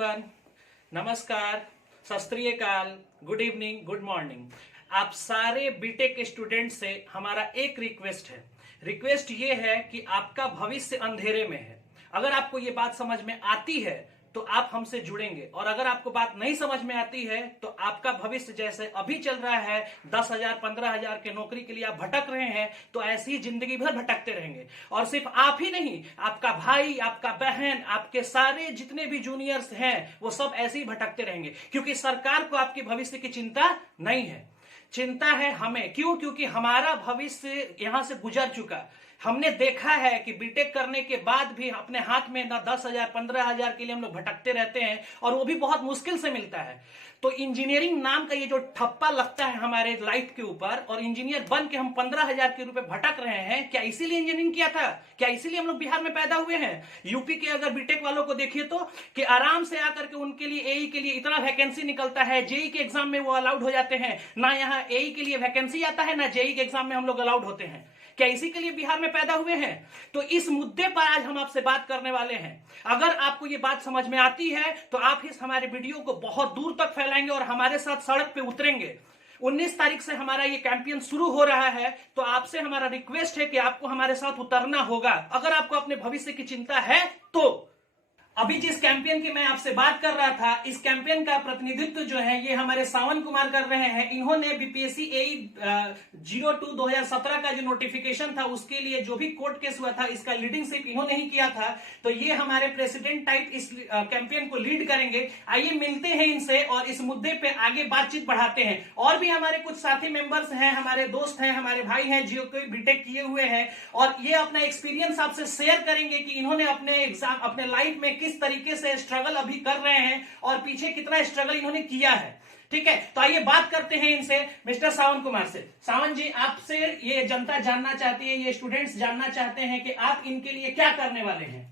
Everyone, नमस्कार, सत श्री अकाल, गुड इवनिंग, गुड मॉर्निंग। आप सारे बीटेक स्टूडेंट से हमारा एक रिक्वेस्ट है। रिक्वेस्ट ये है कि आपका भविष्य अंधेरे में है। अगर आपको ये बात समझ में आती है तो आप हमसे जुड़ेंगे, और अगर आपको बात नहीं समझ में आती है तो आपका भविष्य जैसे अभी चल रहा है 10,000 15,000 के नौकरी के लिए आप भटक रहे हैं, तो ऐसी ही जिंदगी भर भटकते रहेंगे। और सिर्फ आप ही नहीं, आपका भाई, आपका बहन, आपके सारे जितने भी जूनियर्स हैं वो सब ऐसे ही भटकते रहेंगे, क्योंकि सरकार को आपके भविष्य की चिंता नहीं है। चिंता है हमें। क्यों? क्योंकि हमारा भविष्य यहां से गुजर चुका। हमने देखा है कि बीटेक करने के बाद भी अपने हाथ में ना 10,000 15,000 के लिए हम लोग भटकते रहते हैं, और वो भी बहुत मुश्किल से मिलता है। तो इंजीनियरिंग नाम का ये जो ठप्पा लगता है हमारे लाइफ के ऊपर, और इंजीनियर बन के हम 15,000 के रुपए भटक रहे हैं, क्या इसीलिए इंजीनियरिंग किया था? क्या इसीलिए हम लोग बिहार में पैदा हुए हैं? यूपी के अगर बीटेक वालों को देखिए तो कि आराम से आकर के उनके लिए एई के लिए इतना वैकेंसी निकलता है, जेई के एग्जाम में वो अलाउड हो जाते हैं। ना यहाँ एई के लिए वैकेंसी आता है, ना जेई के एग्जाम में हम लोग अलाउड होते हैं। क्या इसी के लिए बिहार में पैदा हुए हैं? तो इस मुद्दे पर आज हम आपसे बात करने वाले हैं। अगर आपको ये बात समझ में आती है तो आप इस हमारे वीडियो को बहुत दूर तक फैलाएंगे और हमारे साथ सड़क पे उतरेंगे। 19 तारीख से हमारा ये कैंपेन शुरू हो रहा है, तो आपसे हमारा रिक्वेस्ट है कि आपको हमारे साथ उतरना होगा अगर आपको अपने भविष्य की चिंता है तो। अभी जिस कैंपेन की मैं आपसे बात कर रहा था, इस कैंपेन का प्रतिनिधित्व जो है ये हमारे सावन कुमार कर रहे हैं। इन्होंने बीपीएससी एई 02/2017 का जो नोटिफिकेशन था उसके लिए जो भी कोर्ट केस हुआ था, इसका लीडिंगशिप इन्होंने ही किया था। तो ये हमारे प्रेसिडेंट टाइप इस कैंपेन को लीड करेंगे। आइए मिलते हैं इनसे और इस मुद्दे पे आगे बातचीत बढ़ाते हैं। और भी हमारे कुछ साथी मेंबर्स हैं, हमारे दोस्त हैं, हमारे भाई हैं जो कोई बीटेक किए हुए हैं, और ये अपना एक्सपीरियंस आपसे शेयर करेंगे कि इन्होंने अपने एग्जाम, अपने लाइफ में किस तरीके से स्ट्रगल अभी कर रहे हैं और पीछे कितना स्ट्रगल इन्होंने किया है। ठीक है, तो आइए बात करते हैं इनसे, मिस्टर सावन कुमार से। सावन जी, आपसे ये जनता जानना चाहती है, ये स्टूडेंट्स जानना चाहते हैं कि आप इनके लिए क्या करने वाले हैं।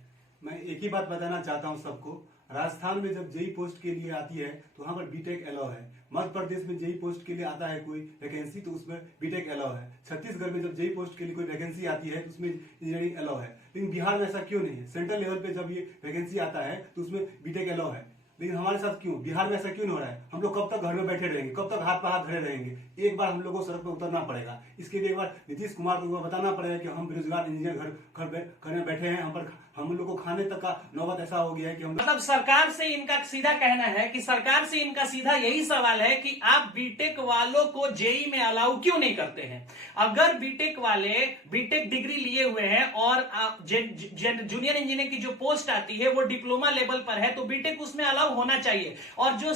मैं एक ही बात बताना चाहता हूं सबको। राजस्थान में जब जेई पोस्ट के लिए आती है तो वहां पर बीटेक अलाउ है। मध्य प्रदेश में जेई पोस्ट के लिए आता है कोई वैकेंसी तो उसमें बीटेक अलाउ है। छत्तीसगढ़ में जब जेई पोस्ट के लिए कोई वैकेंसी आती है तो उसमें इंजीनियरिंग अलाउ है। लेकिन बिहार में ऐसा क्यों नहीं है? सेंट्रल लेवल पे जब ये वैकेंसी आता है तो उसमें बीटेक अलाउ है, लेकिन हमारे साथ क्यों? बिहार में ऐसा क्यों नहीं हो रहा है? हम लोग कब तक घर में बैठे रहेंगे? कब तक हाथ पर हाथ धरे रहेंगे? एक बार हम लोगों को सड़क पर उतरना पड़ेगा। इसके लिए एक बार नीतीश कुमार को बताना पड़ेगा कि हम बेरोजगार इंजीनियर घर में बैठे हैं, हम लोग को खाने तक का नौबत ऐसा हो गया है कि हम मतलब सरकार से इनका सीधा कहना है कि सरकार से इनका सीधा यही सवाल है कि आप बीटेक वालों को जेई में अलाउ क्यों नहीं करते हैं? अगर बीटेक वाले बीटेक डिग्री लिए हुए हैं और जूनियर इंजीनियर की जो पोस्ट आती है वो डिप्लोमा लेवल पर है, तो बीटेक उसमें अलाउ होना चाहिए। और जो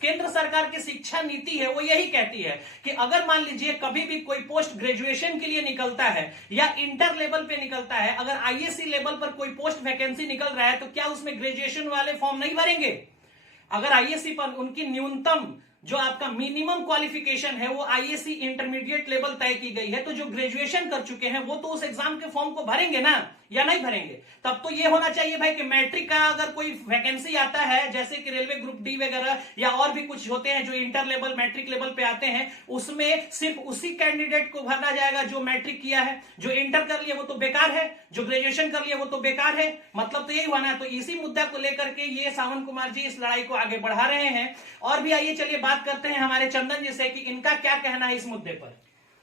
केंद्र सरकार की शिक्षा नीति है वो यही कहती है कि अगर मान लीजिए कभी भी कोई पोस्ट ग्रेजुएशन के लिए निकलता है या इंटर लेवल पे निकलता है, अगर आईएससी लेवल पर कोई पोस्ट वैकेंसी निकल रहा है, तो क्या उसमें ग्रेजुएशन वाले फॉर्म नहीं भरेंगे? अगर आईएससी पर उनकी न्यूनतम जो आपका मिनिमम क्वालिफिकेशन है वो आईएससी इंटरमीडिएट लेवल तय की गई है, तो जो ग्रेजुएशन कर चुके हैं वो तो उस एग्जाम के फॉर्म को भरेंगे ना, या नहीं भरेंगे? तब तो ये होना चाहिए भाई कि मैट्रिक का अगर कोई वैकेंसी आता है, जैसे कि रेलवे ग्रुप डी वगैरह या और भी कुछ होते हैं जो इंटर लेवल मैट्रिक लेवल पे आते हैं, उसमें सिर्फ उसी कैंडिडेट को भरना जाएगा जो मैट्रिक किया है। जो इंटर कर लिया वो तो बेकार है, जो ग्रेजुएशन कर लिया वो तो बेकार है। मतलब तो यही हुआ ना। तो इसी मुद्दा को लेकर के ये सावन कुमार जी इस लड़ाई को आगे बढ़ा रहे हैं। और भी आइए चलिए बात करते हैं हमारे चंदन जी से कि इनका क्या कहना है इस मुद्दे पर।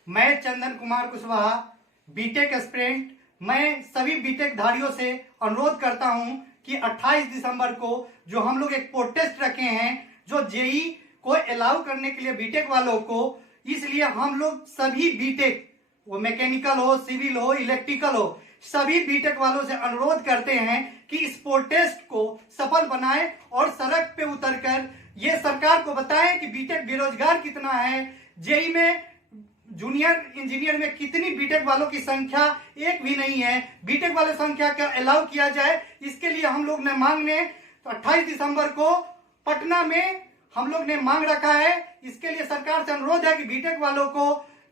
मैं चंदन कुमार कुशवाहा, बीटेक एस्पिरेंट, मैं सभी बीटेक धारियों से अनुरोध करता हूं कि 28 दिसंबर को जो हम लोग एक प्रोटेस्ट रखे हैं जो जेई को अलाउ करने के लिए बीटेक वालों को, इसलिए हम लोग सभी बीटेक, वो मैकेनिकल हो, सिविल हो, इलेक्ट्रिकल हो, सभी बीटेक वालों से अनुरोध करते हैं कि इस प्रोटेस्ट को सफल बनाएं और सड़क पे उतरकर ये सरकार को बताएं कि बीटेक बेरोजगार कितना है, जेई में जूनियर इंजीनियर में कितनी बीटेक वालों की संख्या एक भी नहीं है। बीटेक वाले संख्या का अलाउ किया जाए, इसके लिए हम लोग ने मांग ने 28 दिसंबर को पटना में हम लोग ने मांग रखा है। इसके लिए सरकार से अनुरोध है कि बीटेक वालों को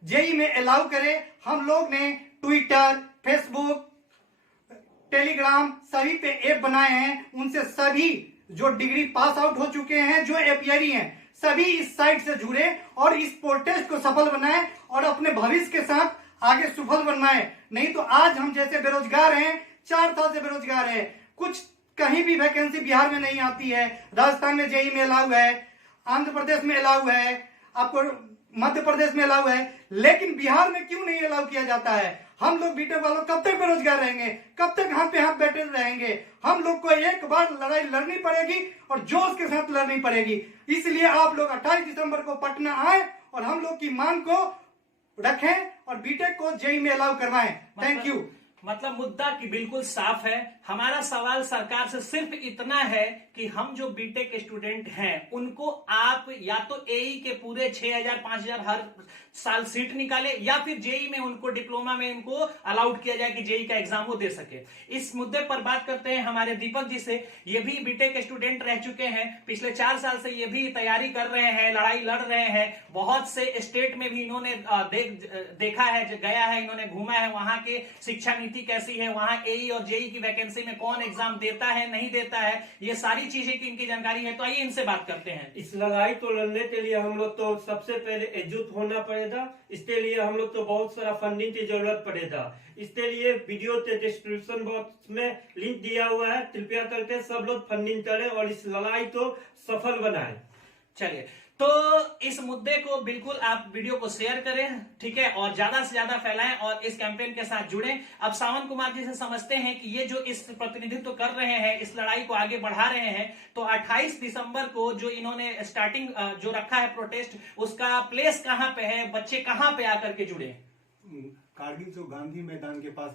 जेई में अलाउ करे। हम लोग ने ट्विटर, फेसबुक, टेलीग्राम सभी पे ऐप बनाए हैं, उनसे सभी जो डिग्री पास आउट हो चुके हैं, जो एपीआई हैं, सभी इस साइट से जुड़े और इस प्रोटेस्ट को सफल बनाएं और अपने भविष्य के साथ आगे सफल बनाएं। नहीं तो आज हम जैसे बेरोजगार हैं, 4 साल से बेरोजगार हैं, कुछ कहीं भी वैकेंसी बिहार में नहीं आती है। राजस्थान में जेई में अलाउ है, आंध्र प्रदेश में अलाउ है, आपको मध्य प्रदेश में अलाउ है, लेकिन बिहार में क्यों नहीं अलाउ किया जाता है? हम लोग बीटेक वालों कब तक बेरोजगार रहेंगे? कब तक हाथ पे हाथ बैठे रहेंगे? हम लोग को एक बार लड़ाई लड़नी पड़ेगी और जोश के साथ लड़नी पड़ेगी। इसलिए आप लोग 28 दिसंबर को पटना आए और हम लोग की मांग को रखें और बीटेक को जेई में अलाउ करवाएं। Thank you. मतलब मुद्दा की बिल्कुल साफ है। हमारा सवाल सरकार से सिर्फ इतना है कि हम जो बीटेक स्टूडेंट हैं उनको आप या तो एई के पूरे 6000 5000 हर साल सीट निकाले या फिर जेई में उनको डिप्लोमा में उनको अलाउड किया जाए कि जेई का एग्जाम वो दे सके। इस मुद्दे पर बात करते हैं हमारे दीपक जी से। ये भी बीटेक स्टूडेंट रह चुके हैं, पिछले 4 साल से ये भी तैयारी कर रहे हैं, लड़ाई लड़ रहे हैं। बहुत से स्टेट में भी इन्होंने देखा है, गया है, इन्होंने घूमा है, वहां के शिक्षा नीति कैसी है, वहां एई और जेई की वैकेंसी में कौन एग्जाम देता है नहीं देता है, ये सारी चीजें की इनकी जानकारी है। तो आइए इनसे बात करते हैं। इस लड़ाई को लड़ने के लिए हम लोग तो सबसे पहले एकजुट होना पड़ेगा। इसके लिए हम लोग तो बहुत सारा फंडिंग की जरूरत पड़ेगा। इसके लिए वीडियो के डिस्क्रिप्शन बॉक्स में लिंक दिया हुआ है, कृपया करके सब लोग फंडिंग करें और इस लड़ाई को सफल बनाएं। चलिए, तो इस मुद्दे को बिल्कुल आप वीडियो को शेयर करें, ठीक है, और ज्यादा से ज्यादा फैलाएं और इस कैंपेन के साथ जुड़ें। अब सावन कुमार जी से समझते हैं कि ये जो इस प्रतिनिधित्व कर रहे हैं, इस लड़ाई को आगे बढ़ा रहे हैं, तो 28 दिसंबर को जो इन्होंने स्टार्टिंग जो रखा है प्रोटेस्ट, उसका प्लेस कहां पे है, बच्चे कहां पे आकर के जुड़े? कारगिल जो गांधी मैदान के पास